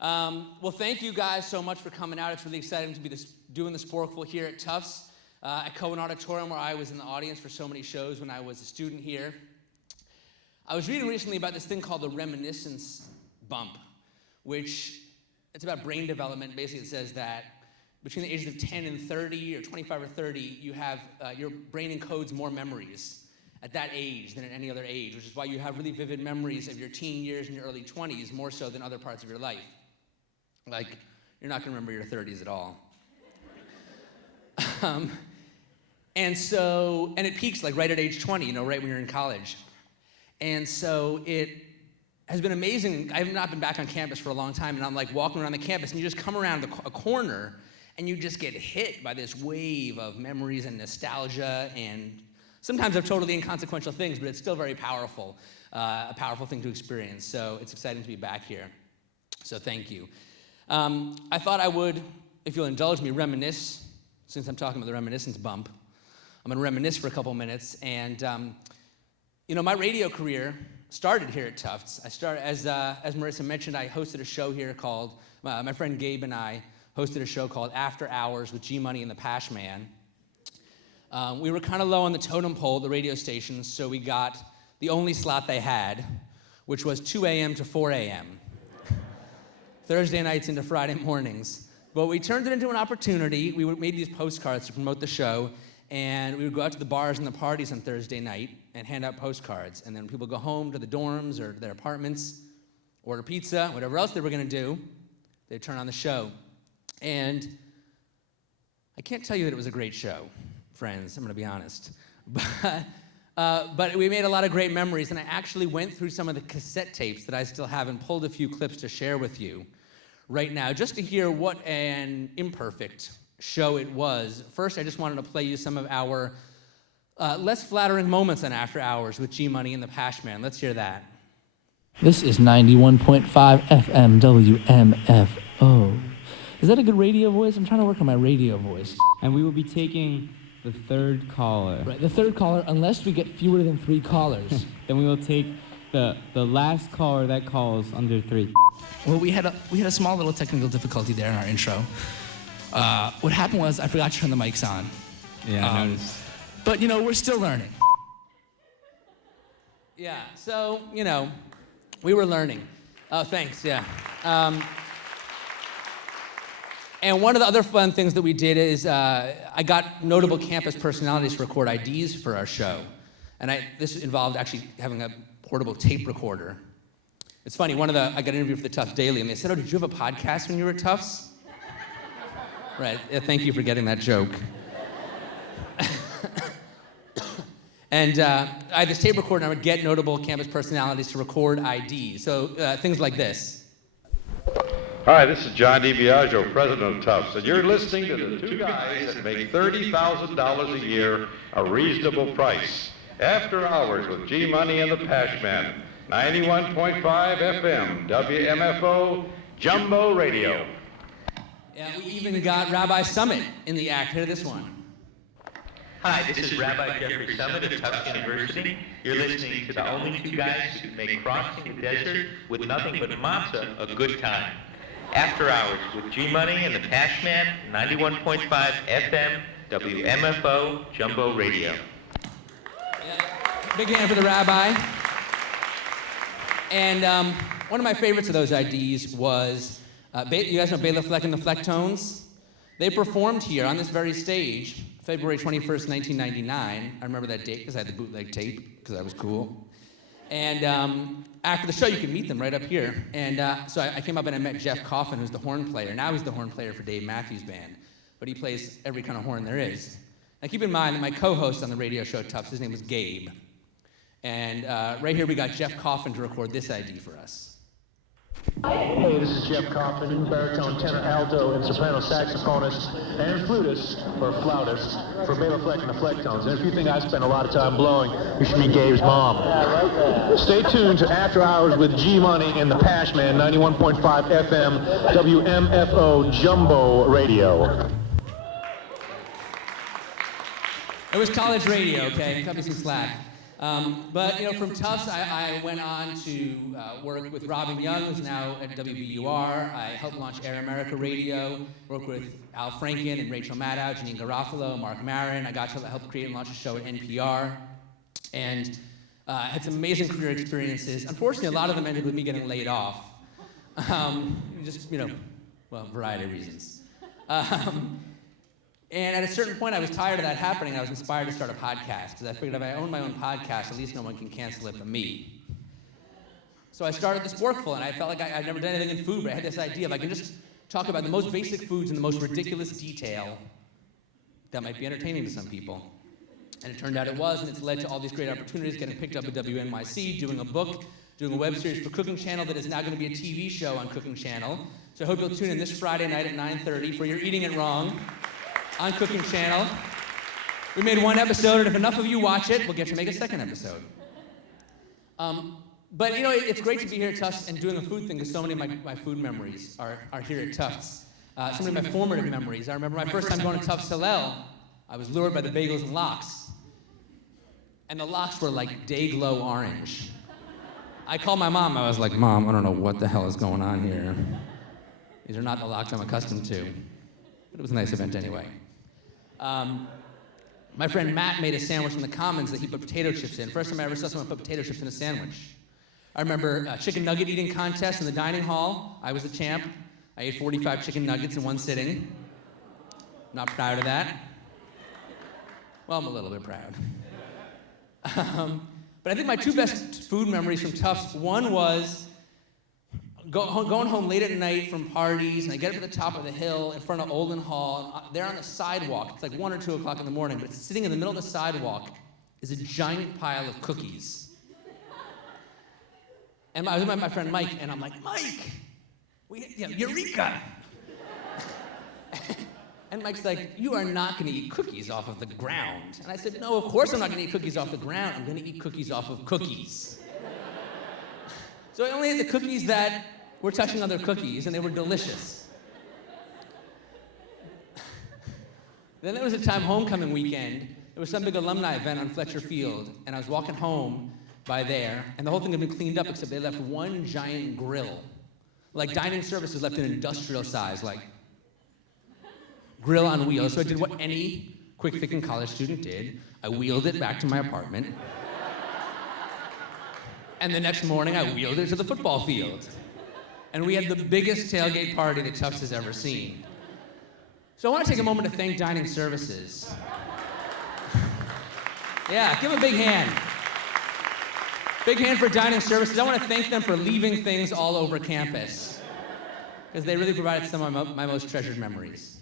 Well, thank you guys so much for coming out. It's really exciting to be doing the Sporkful here at Tufts, at Cohen Auditorium, where I was in the audience for so many shows when I was a student here. I was reading recently about this thing called the reminiscence bump, which it's about brain development. Basically, it says that between the ages of 10 and 30, or 25 or 30, you have your brain encodes more memories at that age than at any other age, which is why you have really vivid memories of your teen years and your early 20s more so than other parts of your life. Like, you're not going to remember your 30s at all. And it peaks like right at age 20, right when you're in college. And so it has been amazing. I have not been back on campus for a long time, and I'm like walking around the campus, and you just come around a corner, and you just get hit by this wave of memories and nostalgia, and sometimes they're totally inconsequential things, but it's still very powerful, a powerful thing to experience. So it's exciting to be back here. So thank you. I thought I would, if you'll indulge me, reminisce, since I'm talking about the reminiscence bump. I'm going to reminisce for a couple minutes. And, my radio career started here at Tufts. I started, as Marissa mentioned, I hosted a show here called, my friend Gabe and I hosted a show called After Hours with G-Money and the Pashman. We were kind of low on the totem pole at the radio station, so we got the only slot they had, which was 2 a.m. to 4 a.m., Thursday nights into Friday mornings. But we turned it into an opportunity. We made these postcards to promote the show, and we would go out to the bars and the parties on Thursday night and hand out postcards. And then people go home to the dorms or their apartments, order pizza, whatever else they were going to do. They'd turn on the show. And I can't tell you that it was a great show, friends, I'm going to be honest. But we made a lot of great memories, and I actually went through some of the cassette tapes that I still have and pulled a few clips to share with you right now, just to hear what an imperfect show it was. First, I just wanted to play you some of our less flattering moments on After Hours with G-Money and the Pashman. Let's hear that. This is 91.5 FM WMFO. Is that a good radio voice? I'm trying to work on my radio voice. And we will be taking the third caller. Right, the third caller, unless we get fewer than 3 callers. Then we will take the last caller that calls under 3. Well, we had a small little technical difficulty there in our intro. What happened was I forgot to turn the mics on. Yeah, I noticed. But, we're still learning. Yeah, so, we were learning. Oh, thanks, yeah. And one of the other fun things that we did is I got notable campus personalities to record IDs for our show. And this involved actually having a portable tape recorder. It's funny, I got an interview for the Tufts Daily, and they said, "Oh, did you have a podcast when you were at Tufts?" Right, yeah, thank you for getting that joke. And I had this tape recorder, and I would get notable campus personalities to record IDs. So things like this. Hi, this is John DiBiagio, president of Tufts, and you're listening to the two guys that make $30,000 a year a reasonable price. After Hours with G-Money and the Pashman, 91.5 FM, WMFO, Jumbo Radio. Yeah, we even got Rabbi Summit in the act. Hear this one. Hi, this is Rabbi Jeffrey Summit of Tufts University. You're listening to the only two guys who can make crossing the desert with nothing but matzah a good time. After Hours with G-Money and the Pashman, 91.5 FM, WMFO, Jumbo Radio. Big hand for the rabbi. And one of my favorites of those IDs was, you guys know Bela Fleck and the Flecktones? They performed here on this very stage, February 21st, 1999. I remember that date because I had the bootleg tape, because I was cool. And after the show, you could meet them right up here. And so I came up and I met Jeff Coffin, who's the horn player. Now he's the horn player for Dave Matthews Band. But he plays every kind of horn there is. Now keep in mind that my co-host on the radio show Tufts, his name was Gabe. And right here we got Jeff Coffin to record this ID for us. Hey, this is Jeff Coffin, baritone, tenor, alto, and soprano saxophonist and flutist, or flautist, for Bela Fleck and the Flecktones. And if you think I spend a lot of time blowing, you should meet Gabe's mom. Stay tuned to After Hours with G-Money and the Pashman, 91.5 FM, WMFO Jumbo Radio. It was college radio, okay? Cut me some slack. But from Tufts, I went on to work with Robin Young, who's now at WBUR. I helped launch Air America Radio, worked with Al Franken and Rachel Maddow, Janine Garofalo, Mark Maron. I got to help create and launch a show at NPR. And had some amazing career experiences. Unfortunately, a lot of them ended with me getting laid off. Well, variety of reasons. And at a certain point, I was tired of that happening. I was inspired to start a podcast because I figured if I own my own podcast, at least no one can cancel it but me. So I started the Sporkful, and I felt like I'd never done anything in food, but I had this idea if I can just talk about the most basic foods in the most ridiculous detail, that might be entertaining to some people. And it turned out it was, and it's led to all these great opportunities, getting picked up at WNYC, doing a book, doing a web series for Cooking Channel that is now going to be a TV show on Cooking Channel. So I hope you'll tune in this Friday night at 9:30 for You're Eating It Wrong on Cooking Channel. We made one episode, and if enough of you watch it, we'll get to make a second episode. But it's great to be here at Tufts and doing a food thing because so many of my food memories are here at Tufts. So many of my formative memories. I remember my first time going to Tufts Hillel. I was lured by the bagels and lox. And the lox were like day glow orange. I called my mom. I was like, Mom, I don't know what the hell is going on here. These are not the lox I'm accustomed to. But it was a nice event anyway. My friend Matt made a sandwich in the Commons that he put potato chips in. First time I ever saw someone put potato chips in a sandwich. I remember a chicken nugget eating contest in the dining hall. I was the champ. I ate 45 chicken nuggets in one sitting. Not proud of that. Well, I'm a little bit proud. But I think my two best food memories from Tufts, one was going home late at night from parties, and I get up to the top of the hill in front of Olin Hall, and there on the sidewalk, it's like 1 or 2 o'clock in the morning, but sitting in the middle of the sidewalk is a giant pile of cookies. And I was with my friend Mike, and I'm like, Mike, Eureka! And Mike's like, you are not going to eat cookies off of the ground. And I said, no, of course I'm not going to eat cookies off the ground. I'm going to eat cookies off of cookies. So I only ate the cookies that were touching other cookies, and they were delicious. Then there was a time homecoming weekend. There was some big alumni event on Fletcher Field, and I was walking home by there, and the whole thing had been cleaned up except they left one giant grill. Like dining services left an industrial size, like grill on wheels. So I did what any quick-thinking college student did. I wheeled it back to my apartment. And the next morning, I wheeled it to the football field. And we had the biggest tailgate party that Tufts has ever seen. So I want to take a moment to thank Dining Services. Yeah, give them a big hand. Big hand for Dining Services. I want to thank them for leaving things all over campus, because they really provided some of my most treasured memories.